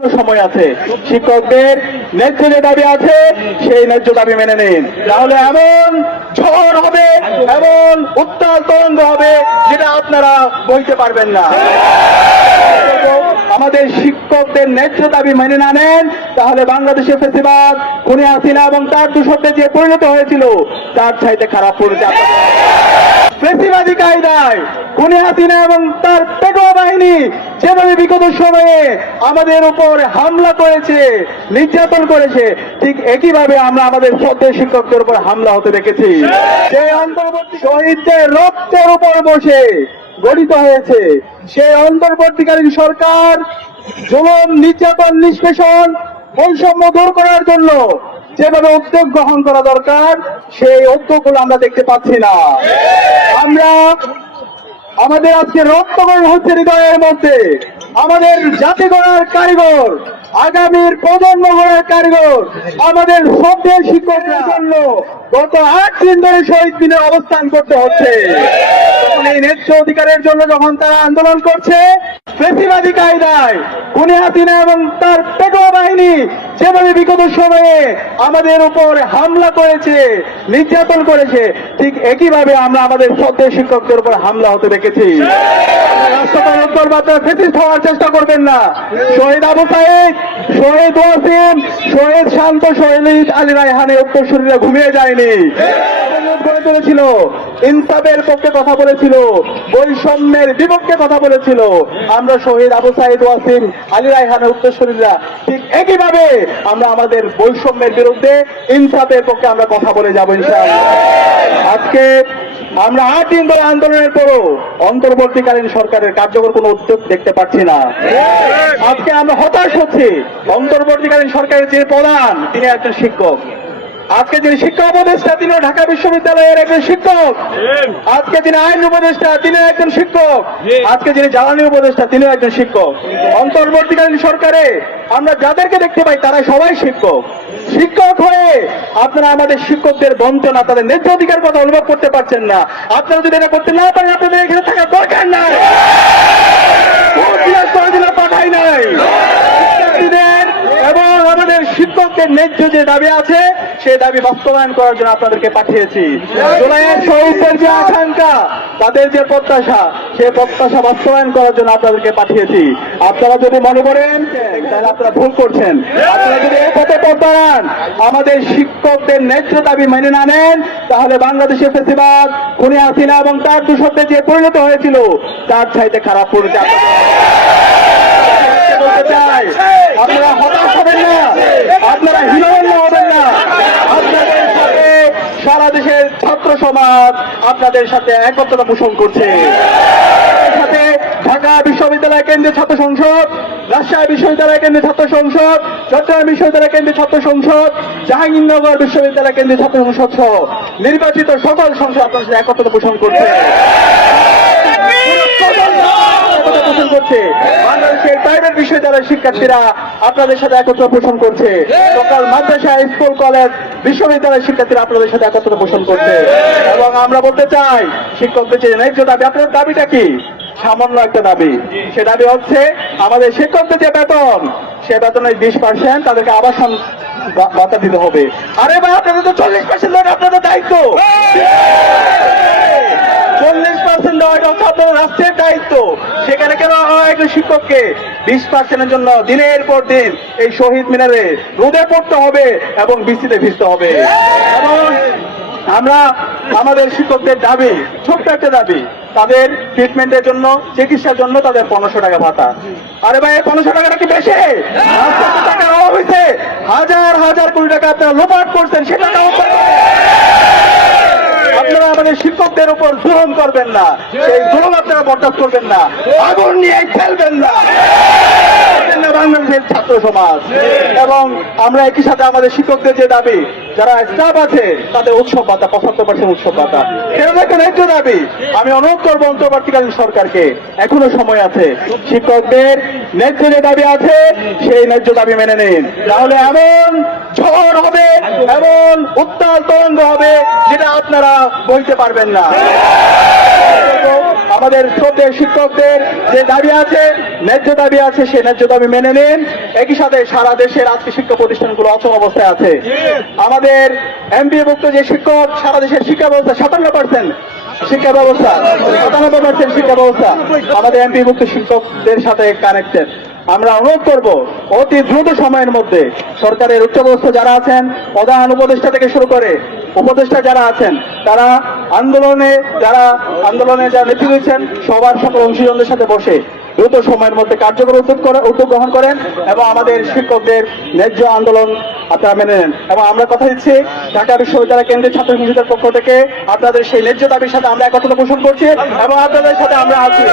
এখনও সময় আছে। শিক্ষকদের ন্যায্য যে দাবি আছে, সেই ন্যায্য দাবি মেনে নিন। তাহলে এমন ঝড় হবে, এমন উত্তাল তরঙ্গ হবে, যেটা আপনারা বইতে পারবেন না। আমাদের শিক্ষকদের ন্যায্য দাবি মেনে না নেন, তাহলে বাংলাদেশের ফেসিবাদ, খুনি হাসিনা এবং তার দূষণে যে পরিণত হয়েছিল, তার চাইতে খারাপ পরিণতি ফেসিবাদী কায়দায় খুনি হাসিনা এবং তার পেটোয়া বাহিনী যেভাবে বিগত সময়ে আমাদের উপর হামলা করেছে, নির্যাতন করেছে, ঠিক একইভাবে আমরা আমাদের শ্রদ্ধেয় শিক্ষকদের উপর হামলা হতে দেখেছি। সেই অন্তর্বর্তী শহীদদের রক্তের উপর বসে গঠিত হয়েছে। সেই অন্তর্বর্তীকালীন সরকার জুলুম, নির্যাতন, নিষ্পেষণ, বৈষম্য দূর করার জন্য যেভাবে উদ্যোগ গ্রহণ করা দরকার, সেই উদ্যোগগুলো আমরা দেখতে পাচ্ছি না। আমাদের আজকে রক্ত হচ্ছে হৃদয়ের মধ্যে। আমাদের জাতি গড়ার কারিগর, আগামীর প্রজন্ম গড়ার কারিগর, আমাদের সবচেয়ে শিক্ষকদের জন্য গত আট দিন ধরে শহীদ দিনে অবস্থান করতে হচ্ছে। এই ন্যায্য অধিকারের জন্য যখন তারা আন্দোলন করছে কায়দায় এবং তার বাহিনী যেভাবে বিগত সময়ে আমাদের উপর হামলা করেছে, নির্যাতন করেছে, ঠিক একইভাবে আমরা আমাদের শ্রদ্ধেয় শিক্ষকদের উপর হামলা হতে দেখেছি। হওয়ার চেষ্টা করবেন না। শহীদ আবু সাইদ, শহীদ ওয়াসিম, শহীদ শান্ত, শহীদ আলী রায়হানের উত্তরসূরীরা ঘুমিয়ে যায়নি। করে তুলেছিল। ইনসাফের পক্ষে কথা বলেছিল। বৈষম্যের বিপক্ষে কথা বলেছিল। আমরা শহীদ আবু সাইদ ওয়াসিম, আলী রায়হানের উত্তরসূরীরা ঠিক একইভাবে আমরা আমাদের বৈষম্যের বিরুদ্ধে ইনসাফের পক্ষে আমরা কথা বলে যাব ইনশাআল্লাহ। আজকে আমরা আট দিন ধরে আন্দোলনের পরও অন্তর্বর্তীকালীন সরকারের কার্যকর কোনো উদ্যোগ দেখতে পাচ্ছি না। আজকে আমরা হতাশ হচ্ছি। অন্তর্বর্তীকালীন সরকারের যে প্রধান, তিনি একজন শিক্ষক। আজকে যিনি শিক্ষা উপদেষ্টা তিনি ঢাকা বিশ্ববিদ্যালয়ের একজন শিক্ষক। আজকে যিনি আইন উপদেষ্টা তিনি একজন শিক্ষক। আজকে যিনি জ্বালানি উপদেষ্টা তিনিও একজন শিক্ষক। অন্তর্বর্তীকালীন সরকারে আমরা যাদেরকে দেখতে পাই তারা সবাই শিক্ষক। শিক্ষক হয়ে আপনারা আমাদের শিক্ষকদের বঞ্চনা তাদের ন্যায্য অধিকার কথা অনুভব করতে পারছেন না। আপনারা যদি এটা করতে না পারেন আপনাদের এখানে থাকার দরকার নাই। পাঠাই নাই। শিক্ষকদের ন্যায্য যে দাবি আছে, সেই দাবি বাস্তবায়ন করার জন্য আপনাদেরকে পাঠিয়েছি। জুলাইয়ের শহীদদের যে আকাঙ্ক্ষা, তাদের যে প্রত্যাশা, সেই প্রত্যাশা বাস্তবায়ন করার জন্য আপনাদেরকে পাঠিয়েছি। আপনারা যদি মনে করেন, তাহলে আপনারা ভুল করছেন। আপনারা যদি এই পথে দাঁড়ান, আমাদের শিক্ষকদের ন্যায্য দাবি মেনে না নেন, তাহলে বাংলাদেশের ফেসিবাদ খুনি হাসিনা এবং তার দূষণে যে পরিণত হয়েছিল, তার চাইতে খারাপ পরিণতি চাই। আপনারা হতাশ হবেন না। আপনারা হীনমন্য হবেন না। আপনাদের সাথে সারা দেশের ছাত্র সমাজ আপনাদের সাথে একত্রতা পোষণ করছে। সাথে ঢাকা বিশ্ববিদ্যালয় কেন্দ্রীয় ছাত্র সংসদ, রাজশাহী বিশ্ববিদ্যালয় কেন্দ্রীয় ছাত্র সংসদ, চট্টগ্রাম বিশ্ববিদ্যালয় কেন্দ্রীয় ছাত্র সংসদ, জাহাঙ্গীরনগর বিশ্ববিদ্যালয় কেন্দ্রীয় ছাত্র সংসদ সহ নির্বাচিত সকল সংসদ আপনাদের সাথে একত্রতা পোষণ করছে। একতা পোষণ করছে। বাংলাদেশের প্রাইভেট বিশ্ববিদ্যালয়ের শিক্ষার্থীরা আপনাদের সাথে একত্র পোষণ করছে। সকাল মাদ্রাসা, স্কুল, কলেজ, বিশ্ববিদ্যালয়ের শিক্ষার্থীরা আপনাদের সাথে একত্র পোষণ করছে। এবং আমরা বলতে চাই শিক্ষকদের যে ন্যায্য দাবি আপনাদের দাবিটা কি? সামান্য একটা দাবি। সে দাবি হচ্ছে, আমাদের শিক্ষকদের যে বেতন, সে বেতনের বিশ পার্সেন্ট তাদেরকে আবাসন ভাতা দিতে হবে। আরে ভাই আপনাদের তো চল্লিশ পার্সেন্ট আপনাদের দায়িত্ব। চল্লিশ পার্সেন্ট দেওয়াটা হচ্ছে আপনার রাষ্ট্রের দায়িত্ব। সেখানে কেন একজন শিক্ষককে? বিশ পার্সেন্টের জন্য দিনের পর দিন এই শহীদ মিনারে রোদে পড়তে হবে এবং বৃষ্টিতে ভিজতে হবে। আমরা আমাদের শিক্ষকদের দাবি ছোট্ট একটা দাবি তাদের ট্রিটমেন্টের জন্য, চিকিৎসার জন্য তাদের পনেরোশো টাকা ভাতা। আরে ভাই পনেরোশো টাকাটা কি বেশি? টাকা অভাব হয়েছে। হাজার হাজার কোটি টাকা আপনারা লোপাট করছেন সেটা। আপনারা আমাদের শিক্ষকদের উপর জুলম করবেন না। সেই জুলম আপনারা বরদাস্ত করবেন না। আগুন নিয়ে খেলবেন না। না ছাত্র সমাজ। এবং আমরা একই সাথে আমাদের শিক্ষকদের যে দাবি, যারা স্টাফ আছে, তাদের উৎসব ভাতা, পঁচাত্তর পার্সেন্ট উৎসব ভাতা। সেটা একটা ন্যায্য দাবি, আমি অনুরোধ করব অন্তর্বর্তীকালীন সরকারকে, এখনও সময় আছে। শিক্ষকদের ন্যায্য যে দাবি আছে, সেই ন্যায্য দাবি মেনে নিন। তাহলে এমন ঝড় হবে, এমন উত্তাল তরঙ্গ হবে, যেটা আপনারা বলতে পারবেন না। আমাদের শ্রদ্ধেয় শিক্ষকদের যে দাবি আছে, ন্যায্য দাবি আছে, সেই ন্যায্য দাবি মেনে নিন। একই সাথে সারা দেশের আজকে শিক্ষা প্রতিষ্ঠানগুলো অচল অবস্থায় আছে। আমাদের এমবিএভুক্ত যে শিক্ষক, সারা দেশের শিক্ষা ব্যবস্থা, সাতান্ন পার্সেন্ট শিক্ষা ব্যবস্থা, সাতানব্বই পার্সেন্ট শিক্ষা ব্যবস্থা আমাদের এমপিভুক্ত শিক্ষকদের সাথে কানেক্টেড আমরা অনুরোধ করব, অতি দ্রুত সময়ের মধ্যে সরকারের উচ্চপদস্থ যারা আছেন, প্রধান উপদেষ্টা থেকে শুরু করে উপদেষ্টা যারা আছেন, তারা আন্দোলনে যারা আন্দোলনে যারা নেতৃত্ব দিচ্ছেন সবার সকল অংশীজনদের সাথে বসে দ্রুত সময়ের মধ্যে কার্যকর উদ্যোগ করে, উদ্যোগ গ্রহণ করেন এবং আমাদের শিক্ষকদের ন্যায্য আন্দোলন আপনারা মেনে নেন। এবং আমরা কথা দিচ্ছি ঢাকা বিশ্ববিদ্যালয় কেন্দ্রীয় ছাত্র সংসদের পক্ষ থেকে আপনাদের সেই ন্যায্য দাবির সাথে আমরা একত্র পোষণ করছি এবং আপনাদের সাথে আমরা আছি।